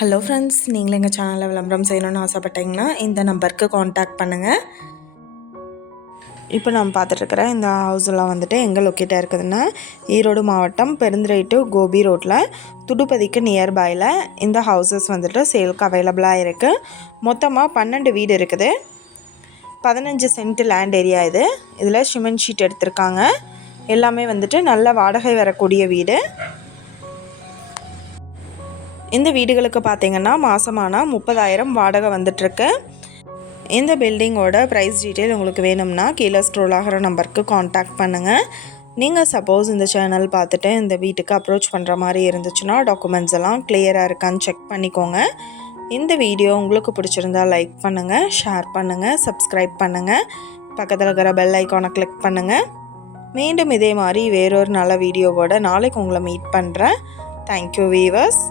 Hello friends, நீங்களும் எங்கள் சேனலில் விளம்பரம் செய்யணும்னு ஆசைப்பட்டீங்கன்னா இந்த நம்பருக்கு காண்டாக்ட் பண்ணுங்கள். இப்போ நம்ம பார்த்துட்ருக்கிற இந்த ஹவுஸ்லாம் வந்துட்டு எங்கே லொக்கேட்டாக இருக்குதுன்னா ஈரோடு மாவட்டம் பெருந்துறை டு கோபி ரோட்டில் துடுப்பதிக்கு நியர்பையில் இந்த ஹவுசஸ் வந்துட்டு சேலுக்கு அவைலபிளாக இருக்குது. மொத்தமாக 12 வீடு இருக்குது. 15 சென்ட் லேண்ட் ஏரியா இது. இதில் சிமெண்ட் ஷீட் எடுத்திருக்காங்க. எல்லாமே வந்துட்டு நல்ல வாடகை வரக்கூடிய வீடு. இந்த வீடுகளுக்கு பார்த்திங்கன்னா மாதமானா 30,000 வாடகை வந்துட்டுருக்கு. இந்த பில்டிங்கோட ப்ரைஸ் டீட்டெயில் உங்களுக்கு வேணும்னா கீழே ஸ்க்ரோல் ஆகிற நம்பருக்கு காண்டாக்ட் பண்ணுங்கள். நீங்கள் சப்போஸ் இந்த சேனல் பார்த்துட்டு இந்த வீட்டுக்கு அப்ரோச் பண்ணுற மாதிரி இருந்துச்சுன்னா டாக்குமெண்ட்ஸ் எல்லாம் கிளியராக இருக்கான்னு செக் பண்ணிக்கோங்க. இந்த வீடியோ உங்களுக்கு பிடிச்சிருந்தால் லைக் பண்ணுங்கள், ஷேர் பண்ணுங்கள், சப்ஸ்கிரைப் பண்ணுங்கள், பக்கத்தில் இருக்கிற பெல் ஐக்கானை கிளிக் பண்ணுங்கள். மீண்டும் இதே மாதிரி வேறொரு நல்ல வீடியோவோட நாளைக்கு உங்களை மீட் பண்ணுறேன். Thank you viewers.